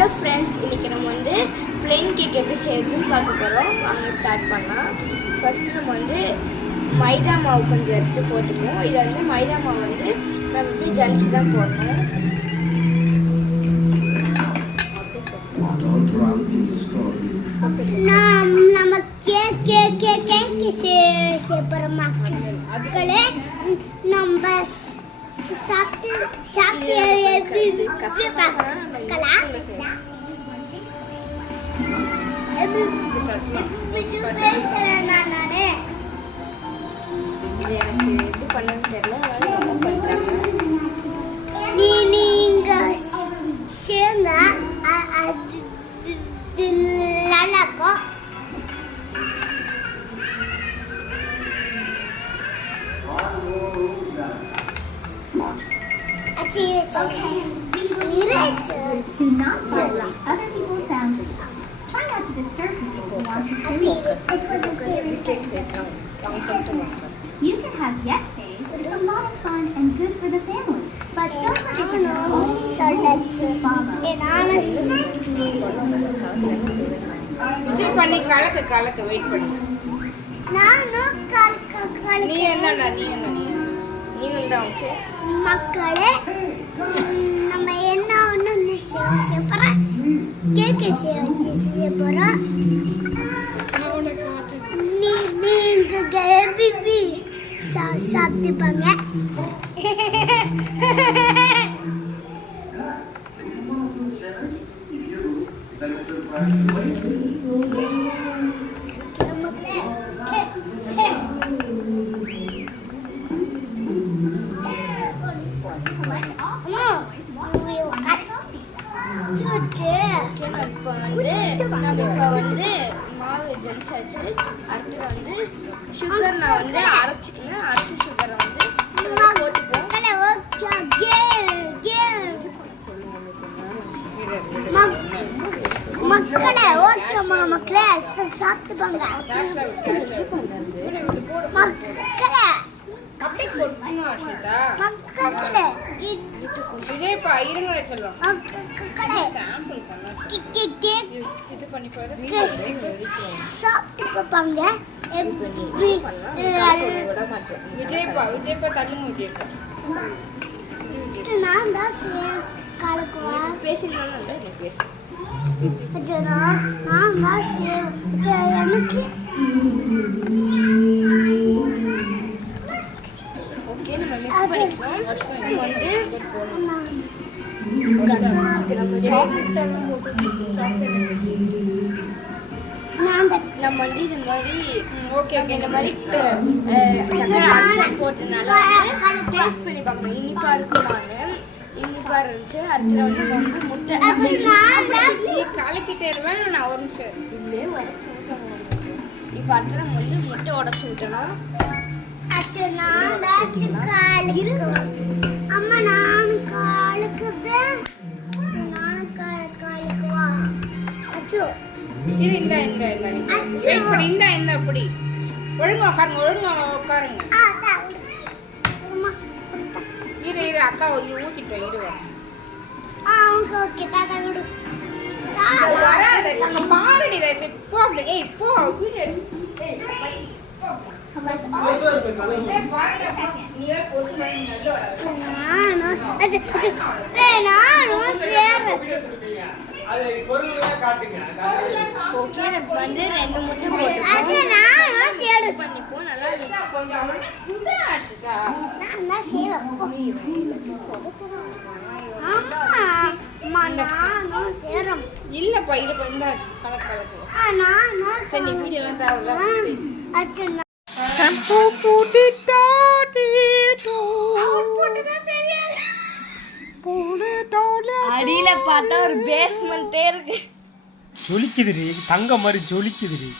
Hello friends, இன்றைக்கி நம்ம வந்து ப்ளெயின் கேக் எப்படி செய்யறதுன்னு பார்க்க போகிறோம். வாங்க ஸ்டார்ட் பண்ணலாம். ஃபஸ்ட்டு நம்ம வந்து மைதா மாவு கொஞ்சம் எடுத்து போட்டுக்குவோம். இதில் வந்து மைதா மாவு வந்து நம்ம இப்படி ஜலிச்சு தான் போடணும். நம்ம செய்யற மக்களே நம்ம சாப்பிட்டு எனக்கு எப்படி பண்ணணும்னு தெரியல, அதனால ரொம்ப பண்ணுறாங்க. நீங்க சேர்ந்த அது நல்லாக்கும். Do not violate other people's boundaries. Try not to disturb people who want to sleep. Cake சேர்க்கலாம். அவங்க சொல்லிட்டு You can have yes days. It's a lot of fun and good for the family. But don't forget the rules to follow. Vijay பண்ணி கலக்க wait பண்ணு. நீ என்னடா நீங்க தான் ஓகே. மக்களே, நம்ம என்ன ஒன்று செய்ய போகிறோம், கேக்கு செய்ய போகிறோம். நீங்கள் பேபி சாப்பிட்டுப்பாங்க. இப்போ வந்து மாவு ஜலிச்சாச்சு. அடுத்து வந்து சுகர் நான் வந்து அரைச்சிக்கணும். அரைச்ச சுகரை வந்து போட்டுப்போம். மக்களே ஓகேம்மா, மக்களே சாப்பிட்டுப்பாங்க. மக்களே விஜய்ப்பா இருங்களே சொல்லலாம். சாம்பிள் இது பண்ணி பாரு. சாப்பிட்டு பார்ப்பாங்க. விஜய்ப்பா தள்ளுங்க. விஜய்ப்பா நான் தான் கலக்குவேன். பேசினாலும் பேசு. நான் தான் எனக்கு ஓகே, நம்ம மிக்ஸ் பண்ணிக்கலாம். நம்ம வந்து இந்த மாதிரி ஓகே இந்த மாதிரி சக்கரை அரைச்சி போட்டதுனால டேஸ்ட் பண்ணி பார்க்கணும். இனிப்பா இருக்குமான்னு. இனிப்பா இருந்துச்சு. அடுத்த வந்து நம்ம வந்து முட்டை கலக்கிட்டே இருவேன். நான் ஒரு நிமிஷம் இதுலேயே உடச்சி ஊற்றணும். இப்போ அடுத்த நம்ம வந்து முட்டை உடச்சி ஊற்றணும். அம்மா நானும் காலுக்குது. இந்த அப்படி ஒழுங்கா உட்காருங்க. இரு அக்கா ஊத்திட்டோம். பாருடி போ. அப்படி போ. ஓகே, எனக்கு வந்து 2 முட்டை பண்ணிப்போம். நல்லா இல்லப்பா இந்த கலக்கு. சரி, நீ வீடியோலாம் தேவையில்ல. அடியில பார்த்தா ஒரு பேஸ்மெண்டே இருக்கு. ஜொலிக்குதுரி, தங்க மாதிரி ஜொலிக்குதுரி.